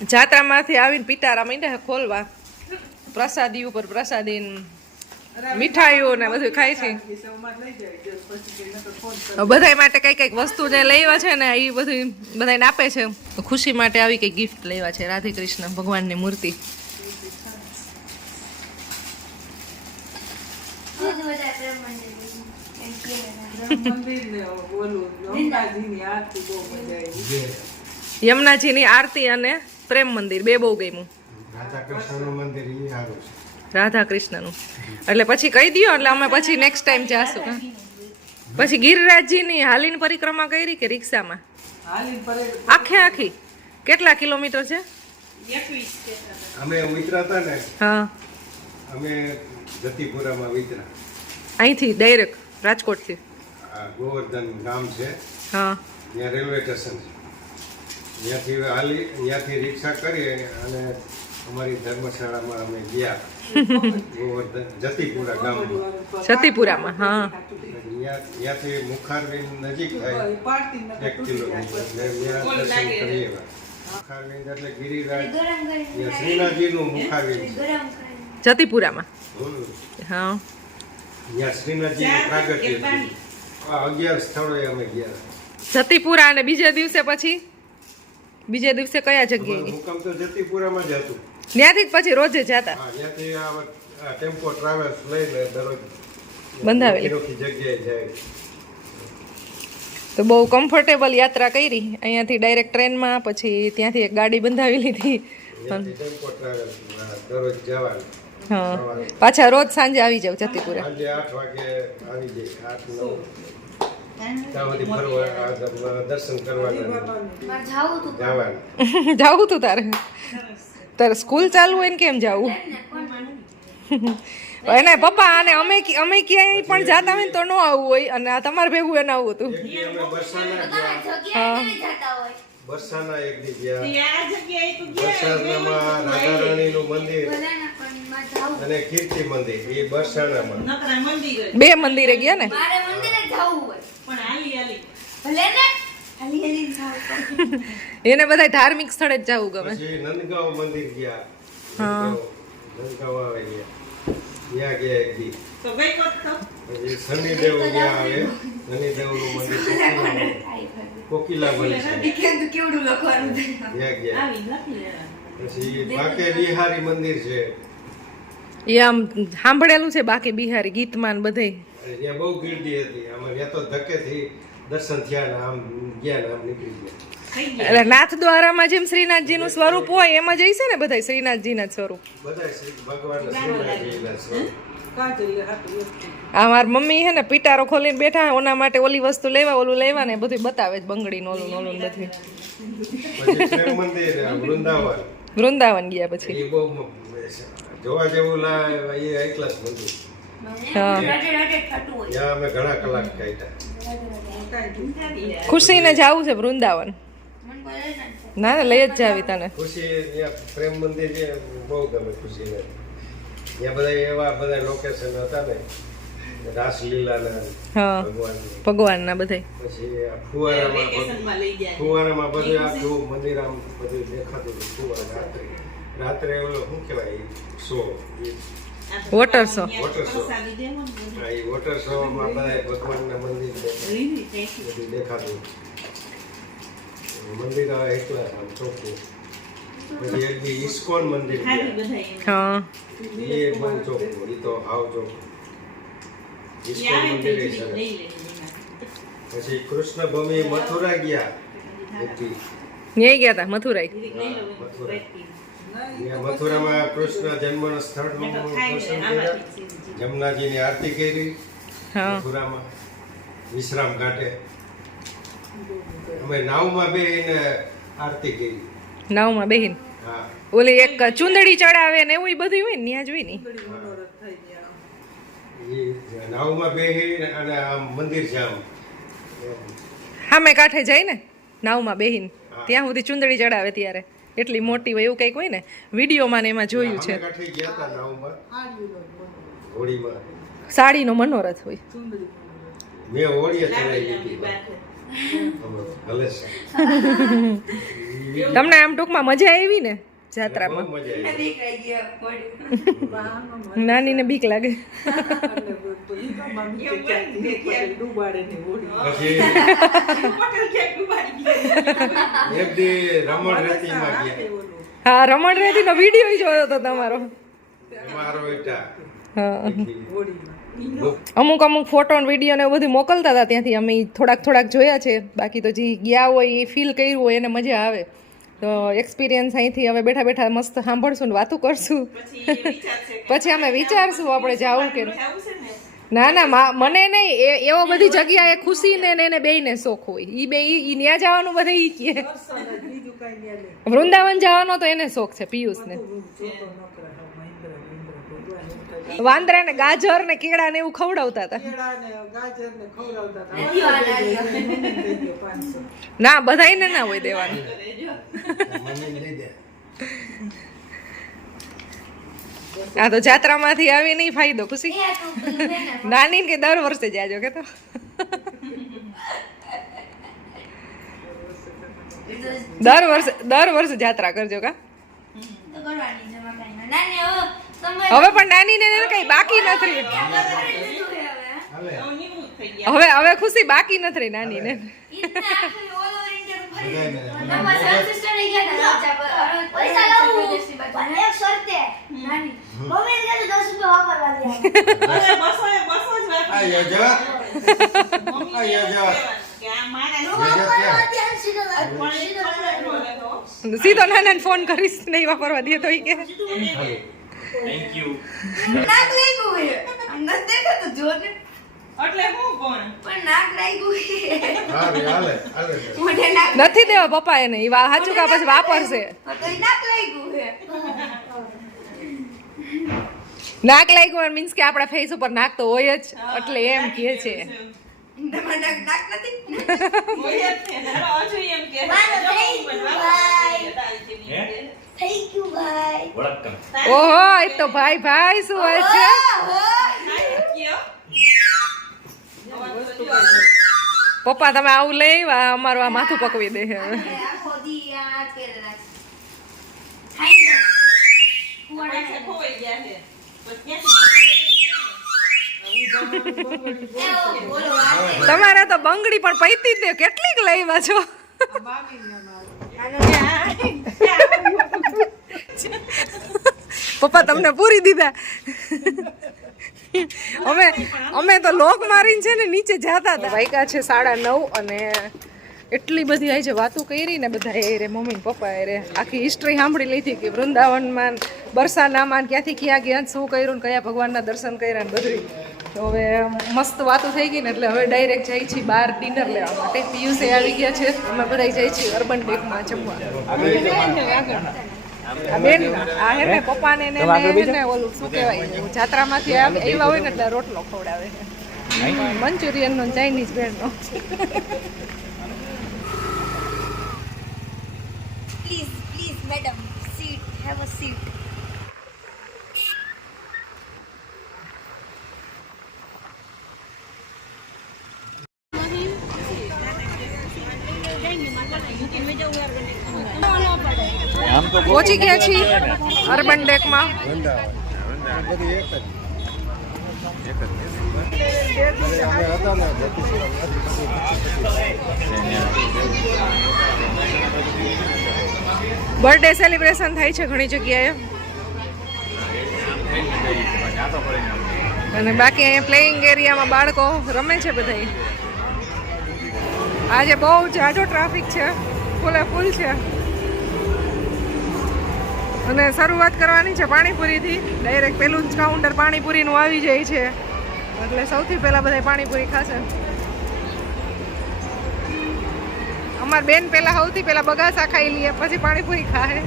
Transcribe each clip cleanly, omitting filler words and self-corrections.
જાત્રામાંથી આવીને પિટારા માંડ્યા ખોલવા, પ્રસાદી ઉપર પ્રસાદી મીઠાઈઓ ને બધું ખાય છે. બધા માટે કઈ કઈક વસ્તુ જે લેવા છે ને એ બધું બધાને આપે છે. ખુશી માટે આવી કઈ ગિફ્ટ લેવા છે. રાધે કૃષ્ણ ભગવાનની મૂર્તિ. યમુનાજીની આરતી અને પ્રેમ મંદિર બે બહુ ગમ્યું. રાધા કૃષ્ણનું એટલે પછી કહી દો એટલે અમે પછી નેક્સ્ટ ટાઈમ જાશું. પછી ગિરિરાજજીની હાલીન પરિક્રમા કરી કે રિક્ષામાં? આખે આખી કેટલા કિલોમીટર છે? 21 અમે ઉતરાતા ને. હા અમે જતીપુરામાં ઉતરા અહીંથી ડાયરેક્ટ રાજકોટથી. ગોવર્ધન ગામ છે. હા ત્યાં રેલવે સ્ટેશન છે. ત્યાંથી હાલી ત્યાંથી રિક્ષા કરી અને અમારી ધર્મશાળામાં અમે ગયા. ગોવર્ધન જતીપુરા ગામમાં. જતીપુરામાં હા. ત્યાંથી મુખારબીન નજીક થાય 1 કિલોમીટર. દર્શન કરીએ. મુખારબીન એટલે ગિરિરાજ શ્રીનાથજીનું મુખારબીન જતીપુરામાં. હા ત્યાં શ્રીનાથજીનું પ્રાગટ્ય છે. 11 સ્થળોએ અમે ગયા. જતીપુરા અને બીજે દિવસે બીજે દિવસે કયા જગ્યાએ? મુકામ તો જતીપુરામાં જ હતું. ત્યાંથી જ પછી રોજે જતા? હા ત્યાંથી આ ટેમ્પો ટ્રાવેલ્સ લઈને દરરોજ બંધાવેલી જગ્યાએ જાય. તો બહુ કમ્ફર્ટેબલ યાત્રા કરી. અહીંયાથી ડાયરેક્ટ ટ્રેનમાં, પછી ત્યાંથી એક ગાડી બંધાવી લીધી. ટેમ્પો ટ્રાવેલ્સ દરરોજ જવાનું. હા પાછા રોજ સાંજે આવી જાવ જતીપુરા. સાંજે 8 વાગે આવી જાય. 8-9 ફરવા દર્શન કરવાના. જાવું તું તારે સ્કૂલ ચાલુ હોય ને કેમ જાવું? એને પપ્પા અને અમે ક્યાંય પણ જાતા હોય ને તો ન આવવું હોય, અને આ તમારે ભેગું એને આવવું હતું. બરસાના એક દી ગયા. બરસાનામાં રાધા રાણીનું મંદિર અને કીર્તિ મંદિર એ બરસાનામાં. બે મંદિરે ગયા ને? એને બધા ધાર્મિક સ્થળે જ જવું ગમે. પછી નંદગાંવ મંદિર ગયા. નંદગાંવ આવે ગયા. ત્યાં ગયા એક દી. પછી શનિદેવ ગયા આવે. શનિદેવનું મંદિર કોકિલા મંદિર ત્યાં ગયા. પછી બાકે બિહારી મંદિર છે. એ આમ સાંભળેલું છે બાકી બિહારી ગીતમાં બધે. ત્યાં બહુ ગીરદી હતી. અમે ત્યાં તો ધક્કેથી દર્શન થયા ને આમ ગયા ને આમ નીકળી ગયા. એટલે નાથ દ્વારામાં જેમ શ્રીનાથજીનું સ્વરૂપ હોય એમ જ હશે ને બધા શ્રીનાથજીના સ્વરૂપ. બધા ભગવાન શ્રીનાથજીના સ્વરૂપ. આ મારી મમ્મી હે ને પિટારો ખોલીને બેઠા ઓના માટે ઓલી વસ્તુ લેવા ઓલું લેવા ને બધું બતાવે છે. બંગડીનું ઓલું બધું. પછી પ્રેમ મંદિર વૃંદાવન ગયા પછી. એ બહુ જોવા જેવું એ એકલા જ મંદિર. હા ત્યાં અમે ઘણા કલાક કાઢ્યા. ખુશીને જવું છે વૃંદાવન. ના ના લઈ જ જાવી તને. ખુશી પ્રેમ મંદિર બહુ ગમે ખુશીને. ત્યાં બધા એવા બધા લોકેશન હતા ને રાસલીલાના ભગવાનના બધા. પછી ફુવારામાં બધું આખું મંદિર આમ બધું દેખાતું ફુવારા. રાત્રે ઓલો શું કહેવાય show, water show. Water show માં બધા ભગવાનના મંદિર બધું દેખાતું. મંદિર એકલા આમ ચોખ્ખું. પછી એક દી ઇસ્કોન મંદિર હા એ બહુ ચોખ્ખું. એ તો હાવ ચોખ્ખું. ઇસ્કોન મંદિર પછી કૃષ્ણ ભૂમિ મથુરા ગયા. ન્યાય ગયા હતા મથુરાઈ. મથુરામાં કૃષ્ણ જન્મના સ્થળનું દર્શન કર્યા. જમનાજીની આરતી કરી મથુરામાં વિશ્રામ ઘાટે. અમે નાવમાં બેહીને આરતી કરી. નાવમાં બેહીન હા. ઓલી એક ચુંદડી ચડાવે ને એવું બધું હોય ને ત્યાં જ હોય ને. એ નાવમાં બેહી અને આમ મંદિર છે આમ સામે કાંઠે જાય ને નાવમાં બેહીન ત્યાં સુધી ચુંદડી ચડાવે ત્યારે. એટલી મોટી હોય એવું કંઈક હોય ને વિડીયોમાં ને એમાં જોયું છે. હોળીમાં સાડીનો મનોરથ હોય. મેં હોળીએ ચડાવી દીધી. ભલે છે. તમને આમ ટૂંકમાં મજા આવી ને જાત્રામાં? બહુ મજા આવી. નાનીને બીક લાગે. પછી એક દી રમણ રેતીમાં ગયા. હા, રમણ રેતીનો વિડીયો જોયો હતો તમારો. અમારો બેટા હા, અમુક ફોટો ને વિડીયો ને એવું બધું મોકલતા હતા, ત્યાંથી અમે થોડાક જોયા છે. બાકી તો જે ગયા હોય એ ફીલ કર્યું હોય એને મજા આવે. તો એક્સપિરિયન્સ અહીંથી હવે બેઠા બેઠા મસ્ત સાંભળશું ને વાતું કરશું. પછી અમે વિચારશું આપણે જાવું કે ના મને નહીં, એવો બધી જગ્યાએ ખુશી ને એને બેયને શોખ હોય. ઈ ત્યાં જવાનું બધા ઈ કે વૃંદાવન જવાનો તો એને શોખ છે પિયુષને. વાંદરા ને ગાજર ને કેળા ને એવું ખવડાવતા હતા. ના બધાયને ના હોય દેવાનું. આ તો જાત્રામાંથી આવી નહીં ફાયદો ખુશી. નાની કે દર વર્ષે જાજો કે તો દર વર્ષે જાત્રા કરજો કા. હવે પણ નાની ને કઈ બાકી નથી. હવે ખુશી બાકી નથી નાની ને. સીધો નાના ફોન કરીશ નહીં વાપરવા દે તો કે થેન્ક યુ. નાક લાગ્યું હે અંદર દેખો તો જો ને એટલે હું કોણ પણ નાક લાગ્યું હે હાલે મોઢે નાક નથી દેવા પપ્પા એને. ઈ સાચું કા પછી વાપરશે. તો નાક લાગ્યું હે નાક લાગ્યું મીન્સ કે આપણા ફેસ ઉપર નાક તો હોય જ, એટલે એમ કહે છે. તમાર નાક નથી હોય જ છે ને હજુ એમ કે થેન્ક યુ ભાઈ વળકમ. ઓહો એ તો ભાઈ શું હોય છે. પપ્પા તમે આવું લઈ આવ્યા, અમારું આ માથું પકવી દે હવે. આખો દી આ કરે રાખ ખાઈ જા ખોવાઈ ગયા છે બોલો વાત તમારે તો બંગડી પણ પૈતી જ ને, કેટલીક લઈ આવ્યા છો. પપ્પા તમને પૂરી દીધા. અમે તો લોક મારીને છે ને નીચે જતા હતા. વાગ્યા છે 9:30 અને એટલી બધી આવી છે વાતો કરી ને બધા એ રે મમ્મી ને પપ્પા એ રે આખી હિસ્ટ્રી સાંભળી લીધી કે વૃંદાવનમાં બરસાનામાં ક્યાંથી ક્યાં શું કર્યું ને કયા ભગવાનના દર્શન કર્યા ને બધું. તો હવે મસ્ત વાતો થઈ ગઈ ને એટલે હવે ડાયરેક્ટ જાય છીએ બહાર ડિનર લેવા માટે. પિયુષે આવી ગયા છે, અમે બધા જઈએ છીએ અર્બન ડેકમાં જમવા. બેન આ હે ને પપ્પાને ને ઓલું શું કહેવાય જાત્રામાંથી આવ્યા હોય ને એટલે રોટલો ખવડાવે છે, મંચુરિયનનો ચાઇનીઝ ભેળનો. Please madam seat have a seat પહોંચી ગયા છીએ અર્બન ડેકમાં. બધી એક જ અમે હતા ને બર્થડે સેલિબ્રેશન થાય છે ઘણી જગ્યાએ, અને બાકી અહીંયા પ્લેઇંગ એરિયામાં બાળકો રમે છે બધા. આજે બહુ જાજો ટ્રાફિક છે, ફૂલે ફૂલ છે. અને શરૂઆત કરવાની છે પાણીપુરીથી. ડાયરેક્ટ પેલું જ કાઉન્ટર પાણીપુરીનું આવી જાય છે, એટલે સૌથી પહેલાં બધા પાણીપુરી ખાશે. અમાર બેન પહેલા સૌથી પહેલા બગાસા ખાઈ લઈએ, પછી પાણીપુરી ખાય.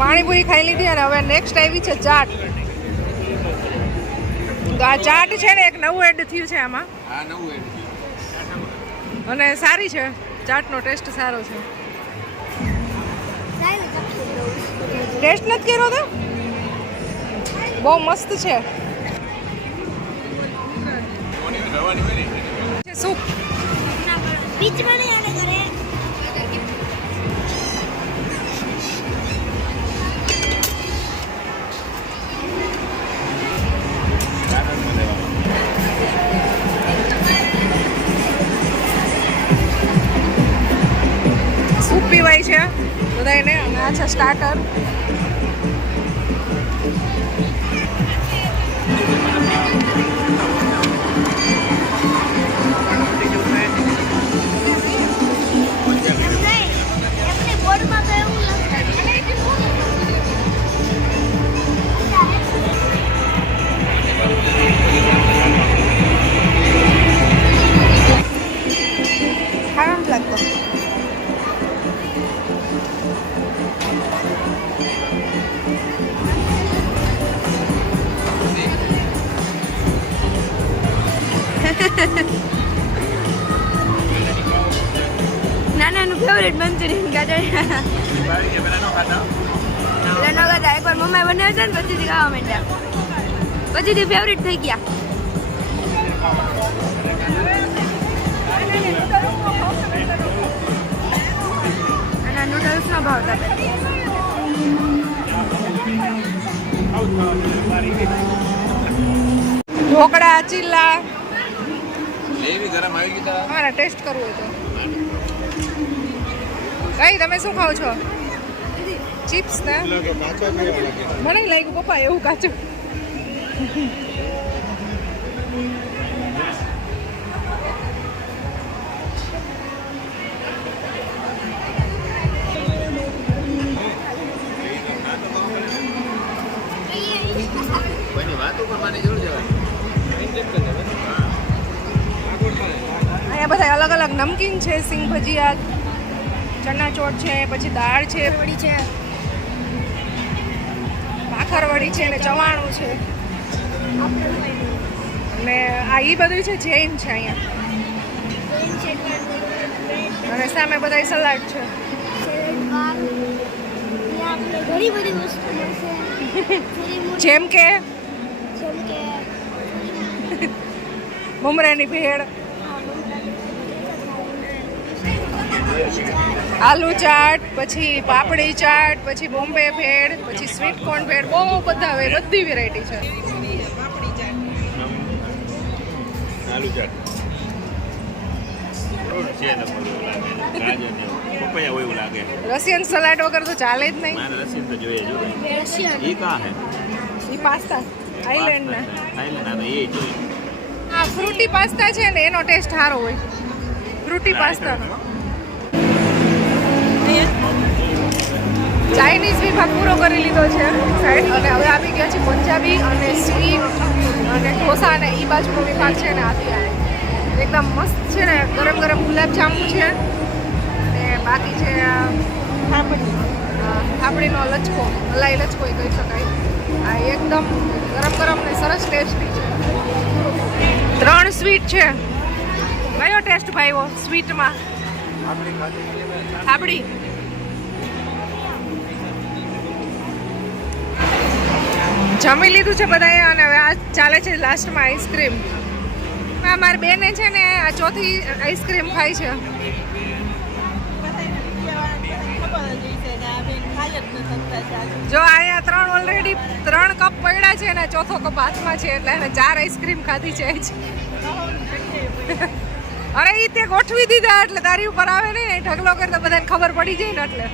પાણીપુરી ખાઈ લીધી અને હવે નેક્સ્ટ આવી છે ચાટ. તો આ ચાટ છે ને એક નવું એડ થયું છે આમાં, અને સારી છે. ચાટનો ટેસ્ટ સારો છે. ટેસ્ટ નથી કર્યો તો બહુ મસ્ત છે. છે સૂપ બીચમાં નહીં આને કરે સૂપ પીવાય છે બધાને અને આ છે સ્ટાર્ટર એમને બોર્ડમાં તો એવું સારો નથી લાગતો નાનાનું ફેવરેટ મંચુરિયન ગાજર પેલા નો ગાતા એકવાર મમ્મી બનાવ્યા છે ને પછીથી ખાવા માંડ્યા પછીથી ફેવરેટ થઈ ગયા અને નૂડલ્સ નો ભાવતા ઢોકળા ચીલા લેવી ગરમ આવી ગઈ તારા અમારા ટેસ્ટ કરવું હોય તો કઈ તમે શું ખાઓ છો ચિપ્સ ને મને લાગ્યું પપ્પા એવું કાચું કોઈની વાતો કરવાની જરૂર જવાય અહીંયા બધા અલગ અલગ નમકીન છે સિંગ ભજીયા ચણા ચોટ છે પછી દાળ છે વડી છે ભાખરવડી છે અને ચવાણું છે અને આ ઈ બધું છે જૈન છે અહીંયા અને સામે બધા સલાડ છે ઘણી બધી વસ્તુ મળશે જેમ કે જેમ કે મમરાની ભેળ આલુ ચાટ પછી પાપડી ચાટ પછી બોમ્બે ભેળ પછી સ્વીટ કોર્ન ભેળ બહુ બધા હોય બધી વેરાયટી છે આલુ ચાટ છે ને પપૈયા હોય એવું લાગે રશિયન સલાડ વગર તો ચાલે જ નહીં મારે રસીદ તો જોઈએ રશિયન એ કા હે એ પાસ્તા આઈલેન્ડના થાઈલેન્ડ ના એ જોઈએ આ ફ્રૂટી પાસ્તા છે ને એનો ટેસ્ટ સારો હોય ફ્રૂટી પાસ્તાનો ચાઇનીઝ વિભાગ પૂરો કરી લીધો છે સાઈડ અને હવે આવી ગયા છે પંજાબી અને સ્વીટ અને ઢોસા અને એ બાજુનો વિભાગ છે ને આથી આવે એકદમ મસ્ત છે ને ગરમ ગરમ ગુલાબજાંબુ છે અને બાકી છે થાપડીનો લચકો મલાઈ લચકો એ કહી શકાય આ એકદમ ગરમ ગરમ ને સરસ ટેસ્ટી છે 3 સ્વીટ છે કયો ટેસ્ટ ભાઈઓ સ્વીટમાં થાપડી જમી લીધું છે બધાએ અને હવે આ ચાલે છે લાસ્ટમાં આઈસ્ક્રીમ મારી બેને છે ને આ ચોથી આઈસ્ક્રીમ ખાય છે જો અહીંયા 3 ઓલરેડી 3 કપ પડ્યા છે ને ચોથો કપ હાથમાં છે એટલે એને 4 આઈસ્ક્રીમ ખાધી છે અરે ઈ તે ગોઠવી દીધા એટલે તારી ઉપર આવે ને ઢગલો કરતા બધાને ખબર પડી જાય ને એટલે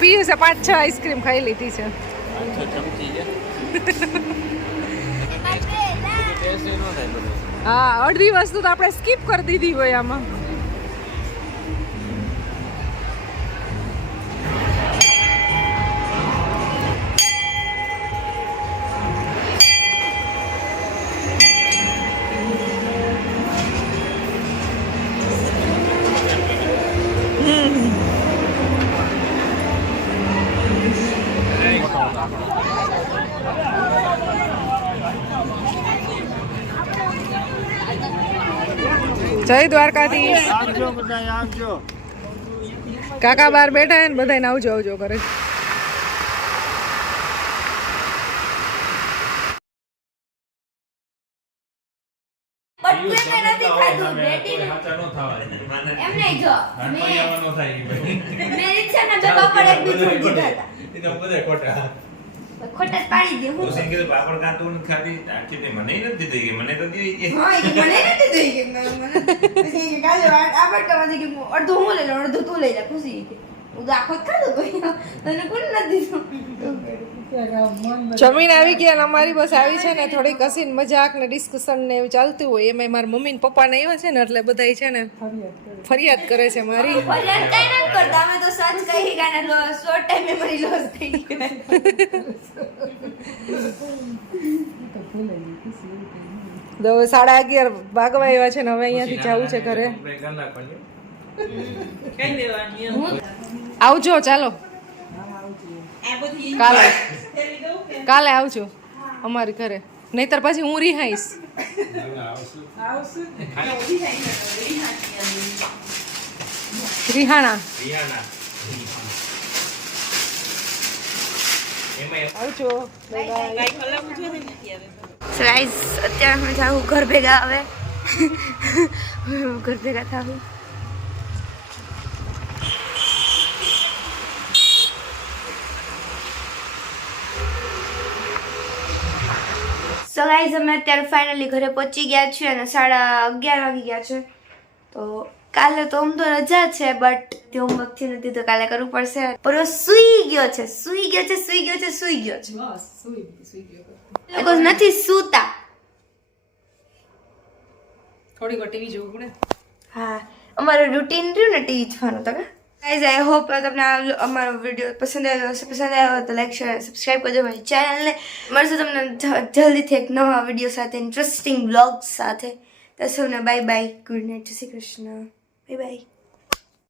પીયું છે 5-6 આઈસ્ક્રીમ ખાઈ લીધી છે હા અડધી વસ્તુ તો આપણે સ્કીપ કરી દીધી હોય આમાં જય દ્વારકાધીશ કાકા બહાર બેઠા હે ને બધાને આવજો આવજો કરે બધું એમને નથી ખાધું બેટી સાચા નો થવા દે. એમ નહીં જો નાનપણિયામાં નો થાય ઈ ભાઈ. મેં રિક્ષાના બે પાપડ એક બીજું દીધા હતા એ તો બધે ખોટા. ખોટા જ પાડી દે હું ઓસી કીધું પાપડ કાઢતું નથી ખાધી. આખી તે મને ય નથી દીધી કે મને તો દીધી કે. હા એ મને નથી જોઈ કે મને પછી કે કાલે આ બટકામાંથી કે અડધું હું લઈ લઉં અડધું તું લઈ લે ખુશી કે હું તો આખો જ ખાધું કોઈ તને કોણ નથી દીધું જમીન આવી ગયા અને અમારી બસ આવી છે ને થોડીક હસીને મજાક ને ડિસ્કશન ને એવું ચાલતું હોય એમાં મારા મમ્મી ને પપ્પા ને આવ્યા છે ને એટલે બધા છે ને ફરિયાદ કરે છે મારી ફરિયાદ કઈ નથી કરતા અમે તો સચ કહી ગયા ને શોર્ટ ટાઈમ મેમરી લોસ થઈ ગઈ તો હવે 11:30 વાગવા આવ્યા છે ને હવે અહીંયાથી જવું છે ઘરે આપણે ગાલ નાખવાની. કઈ દેવાની એમ. આવજો ચાલો આ બધી કાલે ફેરવી દઉં કે કાલે આવજો અમારી ઘરે નહીતર પછી હું રિહાઈશ રિહાણા રિયાના. એમાં આવજો કાંઈ કલાક જોઈએ ને ત્યારે સો ગાઈસ અત્યારે અમે જાઉં ઘર ભેગા હવે ઘર ભેગા થાવું સો ગાઈસ અમે અત્યારે ફાઇનલી ઘરે પહોંચી ગયા છીએ અને 11:30 વાગી ગયા છે તો કાલે તો આમ તો રજા છે બટ તે હોમવર્ક થી નથી તો કાલે કરવું પડશે પર સૂઈ ગયો છે બીકોઝ નથી સૂતા થોડી વાર ટીવી જોવું પડે હા અમારું રૂટીન રહ્યું ને ટીવી જોવાનું તો ગાઈઝ આઈ હોપ તમને અમારો વિડીયો પસંદ આવ્યો તો લાઈક શેર સબસ્ક્રાઈબ કરજો મારી ચેનલને મળશે તમને જલ્દીથી એક નવા વિડીયો સાથે ઇન્ટરેસ્ટિંગ બ્લોગ્સ સાથે તો સૌને બાય બાય ગુડ નાઇટ જય શ્રી કૃષ્ણ બાય બાય